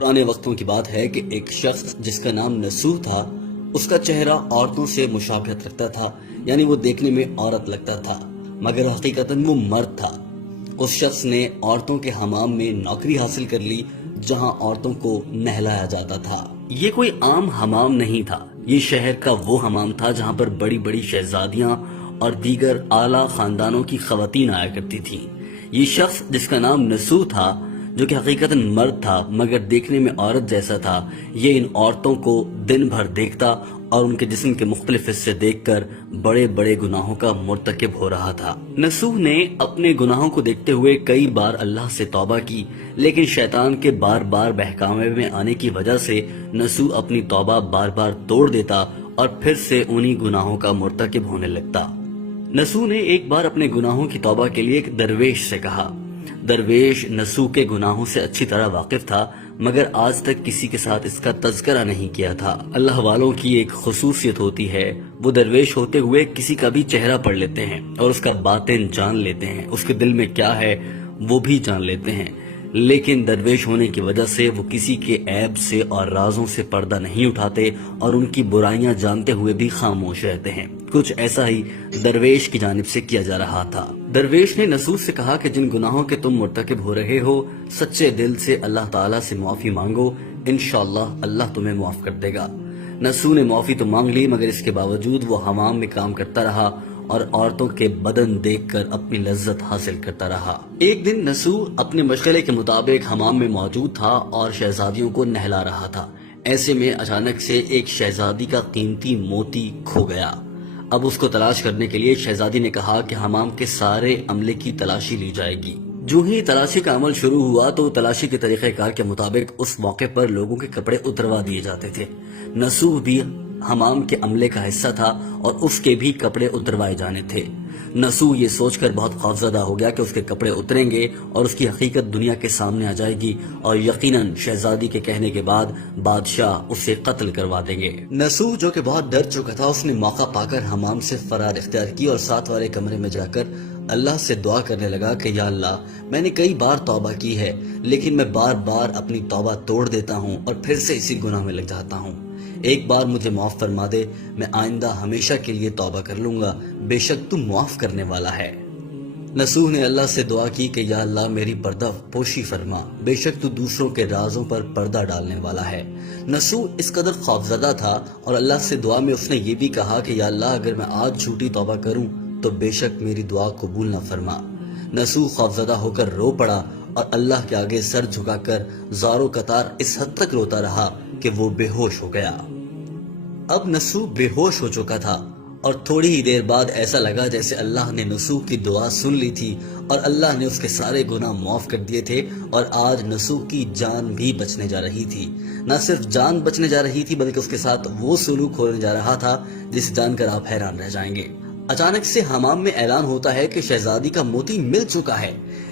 پرانے وقتوں کی بات ہے کہ ایک شخص جس کا نام نسوح تھا، اس کا چہرہ عورتوں سے مشابہت رکھتا تھا، یعنی وہ دیکھنے میں عورت لگتا تھا مگر حقیقتاً وہ مرد تھا۔ اس شخص نے عورتوں کے حمام میں نوکری حاصل کر لی جہاں عورتوں کو نہلایا جاتا تھا۔ یہ کوئی عام حمام نہیں تھا، یہ شہر کا وہ حمام تھا جہاں پر بڑی بڑی شہزادیاں اور دیگر اعلیٰ خاندانوں کی خواتین آیا کرتی تھیں۔ یہ شخص جس کا نام نسوح تھا، جو کہ حقیقتاً مرد تھا مگر دیکھنے میں عورت جیسا تھا، یہ ان عورتوں کو دن بھر دیکھتا اور ان کے جسم کے مختلف حصے دیکھ کر بڑے بڑے گناہوں کا مرتکب ہو رہا تھا۔ نسوح نے اپنے گناہوں کو دیکھتے ہوئے کئی بار اللہ سے توبہ کی، لیکن شیطان کے بار بار بہکاوے میں آنے کی وجہ سے نسوح اپنی توبہ بار بار توڑ دیتا اور پھر سے انہی گناہوں کا مرتکب ہونے لگتا۔ نسوح نے ایک بار اپنے گناہوں کی توبہ کے لیے ایک درویش سے کہا۔ درویش نسوح کے گناہوں سے اچھی طرح واقف تھا مگر آج تک کسی کے ساتھ اس کا تذکرہ نہیں کیا تھا۔ اللہ والوں کی ایک خصوصیت ہوتی ہے، وہ درویش ہوتے ہوئے کسی کا بھی چہرہ پڑھ لیتے ہیں اور اس کا باطن جان لیتے ہیں، اس کے دل میں کیا ہے وہ بھی جان لیتے ہیں، لیکن درویش ہونے کی وجہ سے وہ کسی کے عیب سے اور رازوں سے پردہ نہیں اٹھاتے اور ان کی برائیاں جانتے ہوئے بھی خاموش رہتے ہیں۔ کچھ ایسا ہی درویش کی جانب سے کیا جا رہا تھا۔ درویش نے نسوح سے کہا کہ جن گناہوں کے تم مرتکب ہو رہے ہو، سچے دل سے اللہ تعالیٰ سے معافی مانگو، انشاءاللہ اللہ تمہیں معاف کر دے گا۔ نسوح نے معافی تو مانگ لی مگر اس کے باوجود وہ حمام میں کام کرتا رہا اور عورتوں کے بدن دیکھ کر اپنی لذت حاصل کرتا رہا۔ ایک دن نسوح اپنے مشغلے کے مطابق حمام میں موجود تھا اور شہزادیوں کو نہلا رہا تھا۔ ایسے میں اچانک سے ایک شہزادی کا قیمتی موتی کھو گیا۔ اب اس کو تلاش کرنے کے لیے شہزادی نے کہا کہ حمام کے سارے عملے کی تلاشی لی جائے گی۔ جو ہی تلاشی کا عمل شروع ہوا تو تلاشی کے طریقہ کار کے مطابق اس موقع پر لوگوں کے کپڑے اتروا دیے جاتے تھے۔ نسوح بھی حمام کے عملے کا حصہ تھا اور اس کے بھی کپڑے اتروائے جانے تھے۔ نسوح یہ سوچ کر بہت خوفزدہ ہو گیا کہ اس کے کپڑے اتریں گے اور اس کی حقیقت دنیا کے سامنے آ جائے گی اور یقیناً شہزادی کے کہنے کے بعد بادشاہ اسے قتل کروا دیں گے۔ نسوح جو کہ بہت ڈر چکا تھا، اس نے موقع پا کر حمام سے فرار اختیار کی اور ساتھ والے کمرے میں جا کر اللہ سے دعا کرنے لگا کہ یا اللہ، میں نے کئی بار توبہ کی ہے لیکن میں بار بار اپنی توبہ توڑ دیتا ہوں اور پھر سے اسی گناہ میں لگ جاتا ہوں۔ ایک بار مجھے معاف فرما دے، میں آئندہ ہمیشہ کے لیے توبہ کر لوں گا، بے شک تو معاف کرنے والا ہے۔ نسوح نے اللہ سے دعا کی کہ یا اللہ میری پردہ پوشی فرما، بے شک تو دوسروں کے رازوں پر پردہ ڈالنے والا ہے۔ نسوح اس قدر خوفزدہ تھا اور اللہ سے دعا میں اس نے یہ بھی کہا کہ یا اللہ اگر میں آج جھوٹی توبہ کروں تو بے شک میری دعا قبول نہ فرما۔ نسوح خوفزدہ ہو کر رو پڑا اور اللہ کے آگے سر جھکا کر زاروں قطار اس حد تک روتا رہا کہ وہ بے ہوش ہو گیا۔ اب نسوح بے ہوش ہو چکا تھا اور تھوڑی ہی دیر بعد ایسا لگا جیسے اللہ نے نسوح کی دعا سن لی تھی اور اللہ نے اس کے سارے گناہ معاف کر دیے تھے اور آج نسوح کی جان بھی بچنے جا رہی تھی۔ نہ صرف جان بچنے جا رہی تھی بلکہ اس کے ساتھ وہ سلوک ہونے جا رہا تھا جسے جان کر آپ حیران رہ جائیں گے۔ اچانک سے حمام میں اعلان ہوتا ہے کہ شہزادی کا موتی مل چکا ہے۔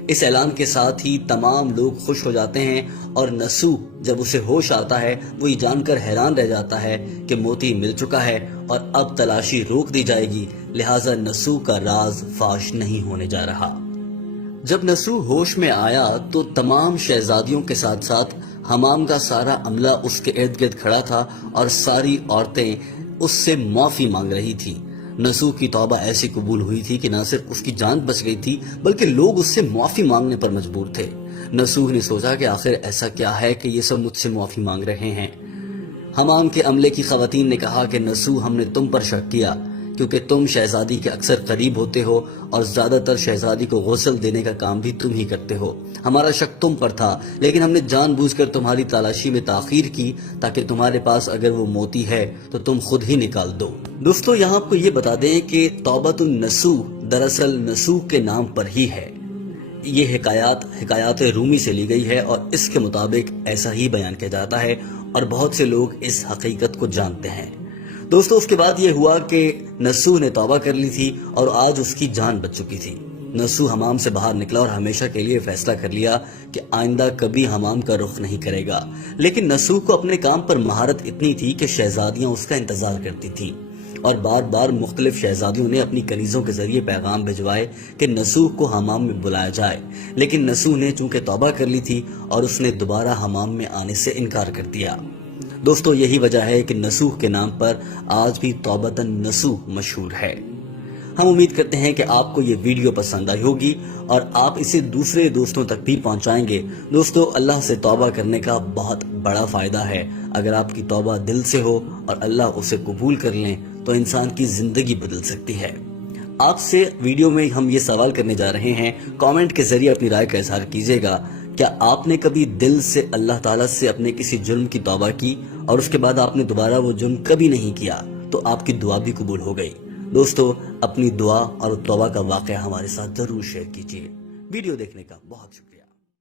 اس اعلان کے ساتھ ہی تمام لوگ خوش ہو جاتے ہیں اور نسوح جب اسے ہوش آتا ہے وہ یہ جان کر حیران رہ جاتا ہے کہ موتی مل چکا ہے اور اب تلاشی روک دی جائے گی، لہٰذا نسوح کا راز فاش نہیں ہونے جا رہا۔ جب نسوح ہوش میں آیا تو تمام شہزادیوں کے ساتھ ساتھ حمام کا سارا عملہ اس کے ارد گرد کھڑا تھا اور ساری عورتیں اس سے معافی مانگ رہی تھی۔ نسوح کی توبہ ایسی قبول ہوئی تھی کہ نہ صرف اس کی جان بچ گئی تھی بلکہ لوگ اس سے معافی مانگنے پر مجبور تھے۔ نسوح نے سوچا کہ آخر ایسا کیا ہے کہ یہ سب مجھ سے معافی مانگ رہے ہیں۔ حمام کے عملے کی خواتین نے کہا کہ نسوح ہم نے تم پر شک کیا کیونکہ تم شہزادی کے اکثر قریب ہوتے ہو اور زیادہ تر شہزادی کو غسل دینے کا کام بھی تم ہی کرتے ہو۔ ہمارا شک تم پر تھا لیکن ہم نے جان بوجھ کر تمہاری تلاشی میں تاخیر کی تاکہ تمہارے پاس اگر وہ موتی ہے تو تم خود ہی نکال دو۔ دوستو یہاں آپ کو یہ بتا دیں کہ توبۃ النسوح دراصل نسوح کے نام پر ہی ہے۔ یہ حکایات رومی سے لی گئی ہے اور اس کے مطابق ایسا ہی بیان کیا جاتا ہے اور بہت سے لوگ اس حقیقت کو جانتے ہیں۔ دوستو اس کے بعد یہ ہوا کہ نسوح نے توبہ کر لی تھی اور آج اس کی جان بچ چکی تھی۔ نسوح حمام سے باہر نکلا اور ہمیشہ کے لیے فیصلہ کر لیا کہ آئندہ کبھی حمام کا رخ نہیں کرے گا، لیکن نسوح کو اپنے کام پر مہارت اتنی تھی کہ شہزادیاں اس کا انتظار کرتی تھیں۔ اور بار بار مختلف شہزادیوں نے اپنی کنیزوں کے ذریعے پیغام بھجوائے کہ نسوح کو حمام میں بلایا جائے، لیکن نسوح نے چونکہ توبہ کر لی تھی اور اس نے دوبارہ حمام میں آنے سے انکار کر دیا۔ دوستو، یہی وجہ ہے کہ نسوح کے نام پر آج بھی توبۃ النسوح مشہور ہے۔ ہم امید کرتے ہیں کہ آپ کو یہ ویڈیو پسند آئی ہوگی اور آپ اسے دوسرے دوستوں تک بھی پہنچائیں گے۔ دوستو، اللہ سے توبہ کرنے کا بہت بڑا فائدہ ہے۔ اگر آپ کی توبہ دل سے ہو اور اللہ اسے قبول کر لیں تو انسان کی زندگی بدل سکتی ہے۔ آپ سے ویڈیو میں ہم یہ سوال کرنے جا رہے ہیں، کامنٹ کے ذریعے اپنی رائے کا اظہار کیجیے گا، کیا آپ نے کبھی دل سے اللہ تعالیٰ سے اپنے کسی جرم کی توبہ کی اور اس کے بعد آپ نے دوبارہ وہ جرم کبھی نہیں کیا تو آپ کی دعا بھی قبول ہو گئی؟ دوستو، اپنی دعا اور توبہ کا واقعہ ہمارے ساتھ ضرور شیئر کیجیے۔ ویڈیو دیکھنے کا بہت شکریہ۔